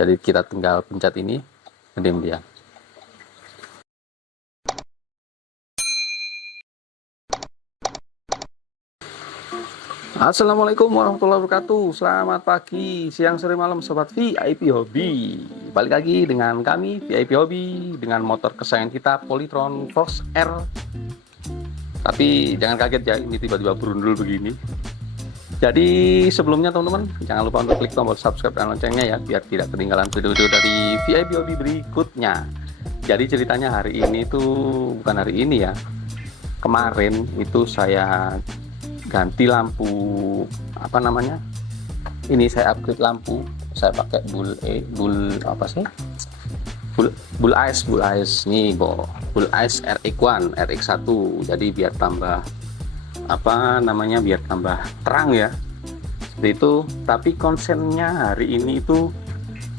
Jadi kita tinggal pencet ini, ngedim dia. Assalamualaikum warahmatullahi wabarakatuh. Selamat pagi, siang, sore, malam sobat VIP Hobi. Balik lagi dengan kami VIP Hobi dengan motor kesayangan kita Polytron Fox R. Tapi jangan kaget ya, ini tiba-tiba berundul begini. Jadi sebelumnya teman-teman, jangan lupa untuk klik tombol subscribe dan loncengnya ya, biar tidak ketinggalan video-video dari VIP Hobi berikutnya. Jadi ceritanya hari ini tuh bukan hari ini ya. Kemarin itu saya ganti lampu, apa namanya, ini saya upgrade lampu, saya pakai bull ice nih, bull ice RX1 jadi biar tambah apa namanya, biar tambah terang ya, seperti itu. Tapi konsennya hari ini itu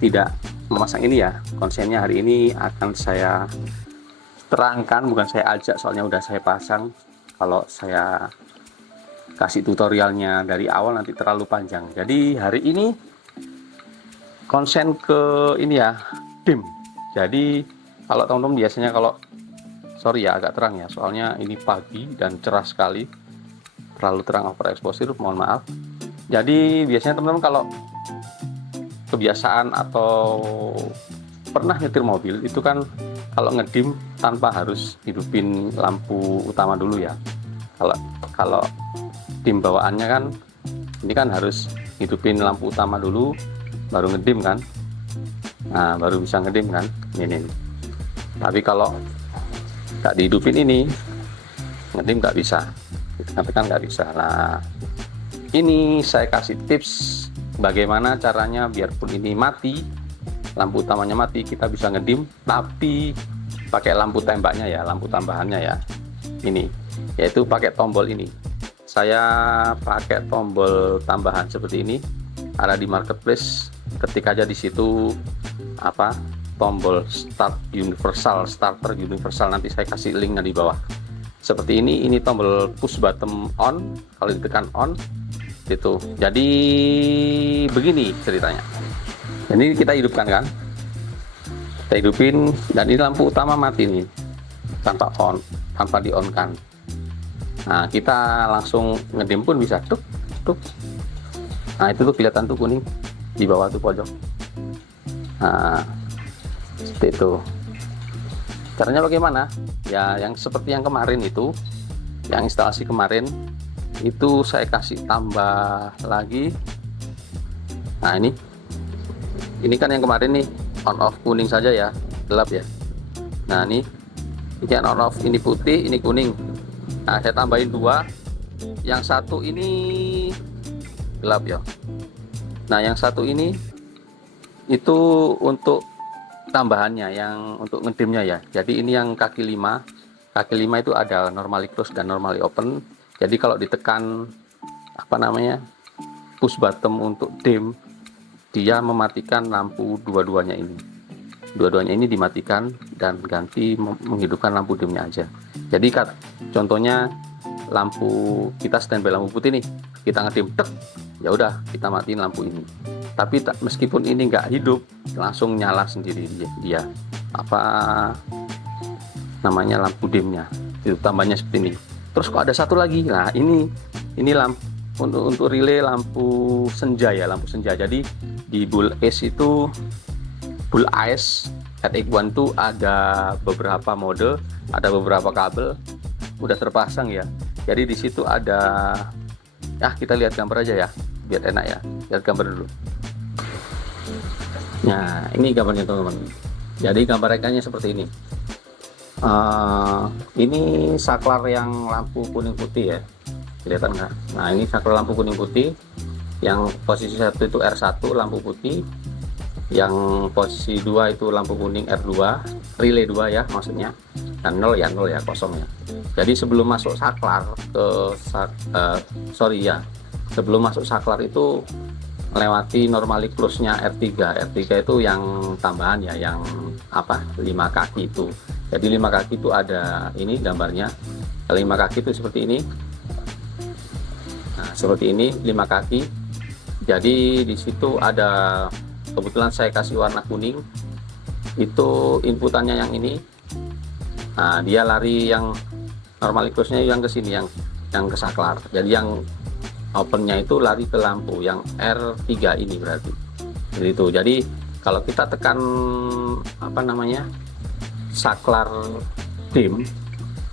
tidak memasang ini ya, konsennya hari ini akan saya terangkan, bukan saya ajak, soalnya udah saya pasang. Kalau saya kasih tutorialnya dari awal nanti terlalu panjang. Jadi hari ini konsen ke ini ya, dim. Jadi kalau teman-teman biasanya kalau sorry ya agak terang ya, soalnya ini pagi dan cerah sekali, terlalu terang overexposure, mohon maaf. Jadi biasanya teman-teman kalau kebiasaan atau pernah nyetir mobil itu kan kalau ngedim tanpa harus hidupin lampu utama dulu ya. Kalau dim bawaannya kan ini kan harus hidupin lampu utama dulu baru ngedim kan, nah baru bisa ngedim kan ini. Tapi kalau nggak dihidupin ini ngedim nggak bisa, tapi kan nggak bisa. Nah ini saya kasih tips bagaimana caranya biarpun ini mati, lampu utamanya mati, kita bisa ngedim tapi pakai lampu tembaknya ya, lampu tambahannya ya, ini yaitu pakai tombol ini. Saya pakai tombol tambahan seperti ini, ada di marketplace. Ketik aja di situ apa, tombol starter universal, nanti saya kasih linknya di bawah. Seperti ini tombol push button on, kalau ditekan on itu. Jadi begini ceritanya. Ini kita hidupkan kan, kita hidupin, dan ini lampu utama mati nih tanpa di on kan. Nah kita langsung ngedim pun bisa, tuk. Nah itu tuh kelihatan tuh kuning di bawah tuh pojok. Nah seperti itu. Caranya bagaimana ya, yang seperti yang kemarin itu, yang instalasi kemarin itu saya kasih tambah lagi. Nah ini kan yang kemarin nih on off kuning saja ya, gelap ya. Nah ini yang on off ini putih, ini kuning. Nah saya tambahin dua, yang satu ini gelap ya. Nah yang satu ini itu untuk tambahannya, yang untuk ngedimnya ya. Jadi ini yang kaki 5 itu ada normally close dan normally open. Jadi kalau ditekan apa namanya, push button untuk dim, dia mematikan lampu dua-duanya ini dimatikan dan ganti menghidupkan lampu dimnya aja. Jadi contohnya lampu kita standby lampu putih nih, kita ngedim tek, ya udah kita matiin lampu ini. Tapi meskipun ini nggak hidup, langsung nyala sendiri dia apa namanya, lampu dimnya itu tambahnya seperti ini. Terus kok ada satu lagi, nah ini lampu untuk relay lampu senja ya, lampu senja. Jadi di bull ice RX1 tuh ada beberapa mode, ada beberapa kabel udah terpasang ya. Jadi di situ ada, kita lihat gambar aja ya biar enak ya, lihat gambar dulu. Nah ini gambarnya teman-teman. Jadi gambar rekannya seperti ini. Ini saklar yang lampu kuning putih ya, kelihatan nggak? Nah ini saklar lampu kuning putih, yang posisi 1 itu R1 lampu putih, yang posisi 2 itu lampu kuning R2, relay 2 ya maksudnya, dan 0 ya kosong ya. Jadi sebelum masuk saklar sebelum masuk saklar itu melewati normally close nya R3 itu yang tambahan ya, yang apa, 5 kaki itu. Jadi 5 kaki itu ada ini gambarnya, 5 kaki itu seperti ini. Nah seperti ini 5 kaki. Jadi di situ ada kebetulan saya kasih warna kuning, itu inputannya yang ini. Nah, dia lari yang normally close-nya yang ke sini, yang ke saklar. Jadi yang opennya itu lari ke lampu yang R3 ini berarti. Jadi itu. Jadi kalau kita tekan apa namanya? Saklar dim,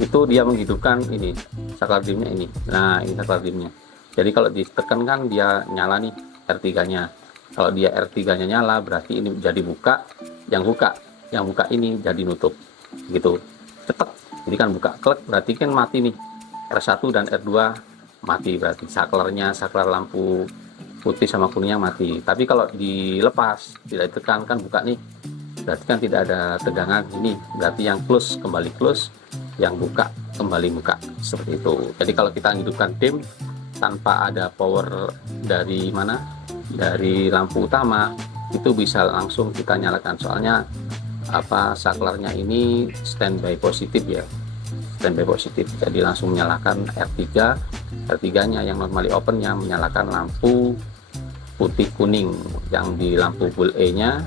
itu dia menghidupkan ini saklar dimnya ini. Nah, ini saklar dimnya. Jadi kalau ditekan kan dia nyala nih R3-nya. Kalau dia R3-nya nyala berarti ini jadi buka, yang buka ini jadi nutup. Gitu. Cetek. Jadi kan buka klik berarti kan mati nih. R1 dan R2 mati berarti saklarnya, saklar lampu putih sama kuningnya mati. Tapi kalau dilepas, tidak ditekan kan buka nih. Berarti kan tidak ada tegangan ini. Berarti yang close kembali close, yang buka kembali buka, seperti itu. Jadi kalau kita hidupkan dim tanpa ada power dari mana, dari lampu utama, itu bisa langsung kita nyalakan. Soalnya apa, saklarnya ini standby positif ya, standby positif. Jadi langsung menyalakan R3-nya yang normally opennya menyalakan lampu putih kuning. Yang di lampu bull E nya,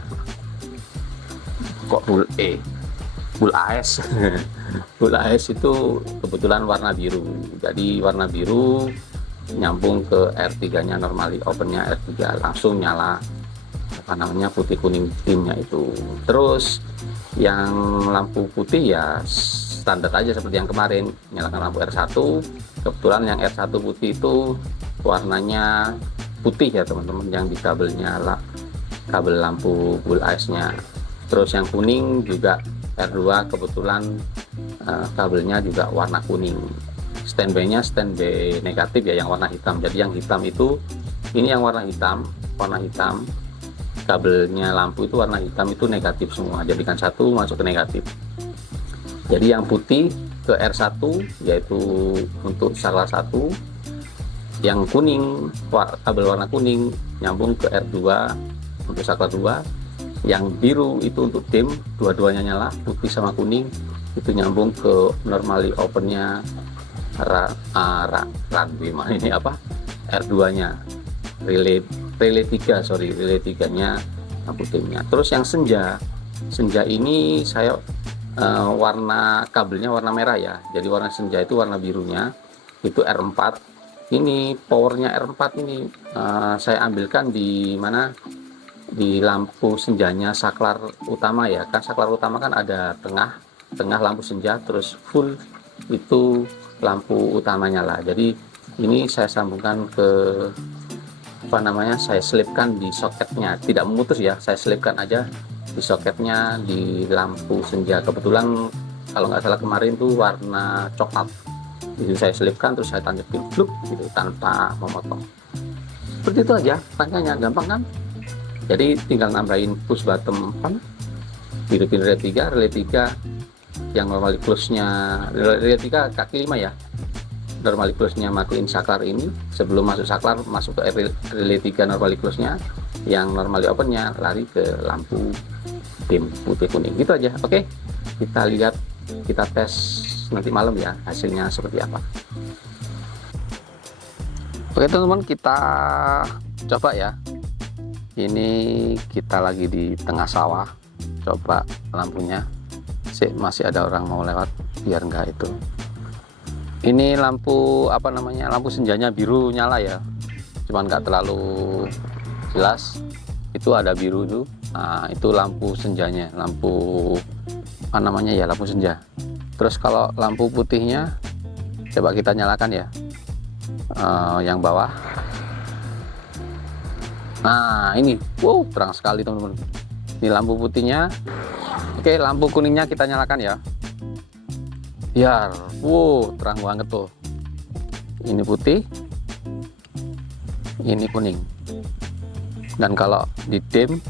kok bull E, bull AS bull AS itu kebetulan warna biru. Jadi warna biru nyambung ke R3-nya normally opennya R3, langsung nyala apa namanya putih kuning dimnya itu. Terus yang lampu putih ya standar aja seperti yang kemarin, nyalakan lampu R1. Kebetulan yang R1 putih itu warnanya putih ya teman-teman, yang di kabelnya lah, kabel lampu bull AS nya. Terus yang kuning juga R2 kebetulan kabelnya juga warna kuning. Standby-nya standby negatif ya, yang warna hitam. Jadi yang hitam itu, ini yang warna hitam, kabelnya lampu itu warna hitam itu negatif semua, jadikan satu masuk ke negatif. Jadi yang putih ke R1 yaitu untuk salah satu, yang kuning kabel warna kuning nyambung ke R2 untuk saklar 2, yang biru itu untuk dim, dua-duanya nyala, putih sama kuning itu nyambung ke normally opennya ini apa, R2-nya, relay 3 relay 3-nya lampu dimnya. Terus yang senja ini saya warna kabelnya warna merah ya, jadi warna senja itu warna birunya itu R4. Ini powernya R4 ini saya ambilkan di mana, di lampu senjanya saklar utama ya kan. Saklar utama kan ada tengah lampu senja, terus full itu lampu utamanya lah. Jadi ini saya sambungkan ke apa namanya, saya selipkan di soketnya, tidak memutus ya, saya selipkan aja di soketnya di lampu senja. Kebetulan kalau nggak salah kemarin tuh warna coklat, jadi saya selipkan terus saya tancapin bluk gitu tanpa memotong. Seperti itu aja rangkaiannya, gampang kan. Jadi tinggal nambahin push button on, hidupin relay 3 yang normally close-nya, relay 3 kaki 5 ya, normally close-nya matiin saklar ini. Sebelum masuk saklar, masuk ke relay 3 normally close-nya, yang normally open-nya lari ke lampu dim putih kuning. Gitu aja. Oke, kita lihat, kita tes nanti malam ya hasilnya seperti apa. Oke teman-teman, kita coba ya. Ini kita lagi di tengah sawah, coba lampunya. Masih ada orang mau lewat, biar enggak itu. Ini lampu apa namanya, lampu senjanya biru nyala ya, cuman nggak terlalu jelas. Itu ada biru tuh. Nah, itu lampu senjanya, lampu apa namanya ya, lampu senja. Terus kalau lampu putihnya coba kita nyalakan ya, yang bawah. Nah ini, wow, terang sekali teman-teman. Ini lampu putihnya. Oke, lampu kuningnya kita nyalakan ya. Biar, wow, terang banget tuh. Ini putih, ini kuning. Dan kalau di dim,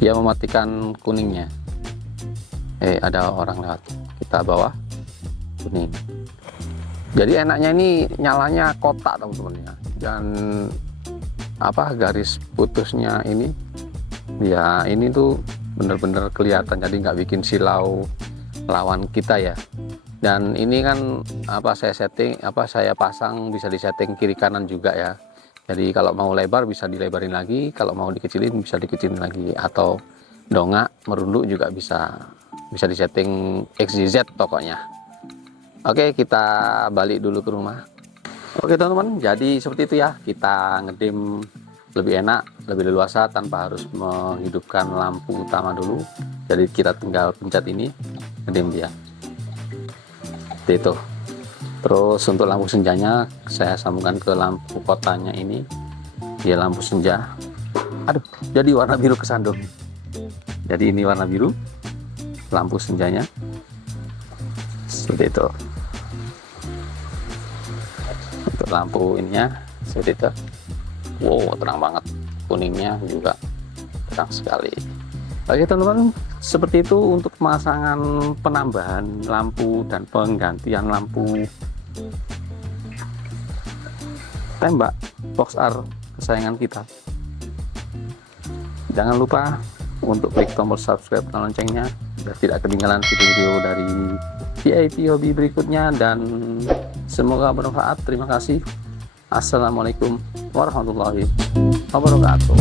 dia mematikan kuningnya. Ada orang lewat, kita bawah, kuning. Jadi enaknya ini nyalanya kotak teman-teman ya. Dan apa, garis putusnya ini ya, ini tuh bener-bener kelihatan, jadi nggak bikin silau lawan kita ya. Dan ini kan apa, saya setting, apa saya pasang, bisa disetting kiri kanan juga ya. Jadi kalau mau lebar bisa dilebarin lagi, kalau mau dikecilin bisa dikecilin lagi, atau dongak merunduk juga bisa disetting XYZ pokoknya. Oke, kita balik dulu ke rumah. Oke teman-teman, jadi seperti itu ya, kita ngedim lebih enak, lebih leluasa tanpa harus menghidupkan lampu utama dulu. Jadi kita tinggal pencet ini, ngedim dia. Seperti itu. Terus untuk lampu senjanya saya sambungkan ke lampu kotanya ini, dia lampu senja. Aduh, jadi warna biru kesandung. Jadi ini warna biru lampu senjanya, seperti itu. Untuk lampu ininya seperti itu. Wow, terang banget, kuningnya juga terang sekali. Oke teman-teman, seperti itu untuk pemasangan penambahan lampu dan penggantian lampu tembak box R kesayangan kita. Jangan lupa untuk klik tombol subscribe dan loncengnya biar tidak ketinggalan video-video dari VIP Hobi berikutnya, dan semoga bermanfaat. Terima kasih. Assalamualaikum warahmatullahi wabarakatuh.